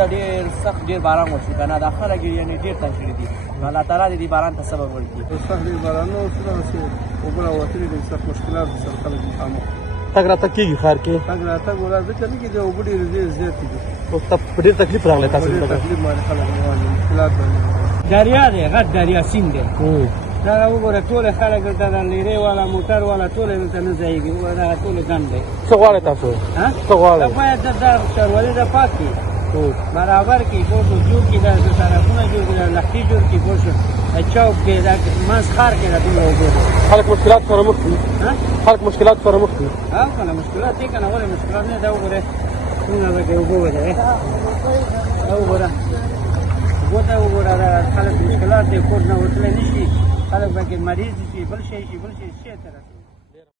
دلته ډېر سخت ډېر باران وشو که نه دا خلک یعنې ډېر تنګ کړي دي نو الله تعالی دې باران ته صبر ورکړي سخت ډېر بارانونه وشو دغسې اوبه راوتلي دي سخت مشکلات سره خلک مخامخ تګ راتګ کېږي ښار کې تګ راتګ ولا ځکه نه کېږي اوبه ډېرې زیاتې دي اوس ته په ډېر تکلیف راغلی تاسو ډېر تکلیف باندې خلک روان دي مشکلات باندې دریا دی غټ دریا سیند دی دا وګوره ټول خلک دلته د لیرې والا موټر والا ټول دلته نه ځایږي دغه ټول ګڼ دی څه غواړئ تاسو څه غواړئ باید دا ښاروالي د پاک کړي برابر کړي پوه شو جوړ کړي دا سړکونه جوړ کړي لښتي جوړ کړي پوه شو چوک کې دا منځ ښار کې دا دومره اوبه دي خلک مشکلات سره مخ دي خلک مشکلات سره مخ دي ها که نه مشکلات دی که نه ولې مشکلات نه دا وګوره څنګه پکې اوبه ودرې دا وګوره اوبو ته وګوره دا خلک مشکلات دی کور نه وتلی نه شي خلک پکې مریض شي بل شی شي بل شي ته رسوي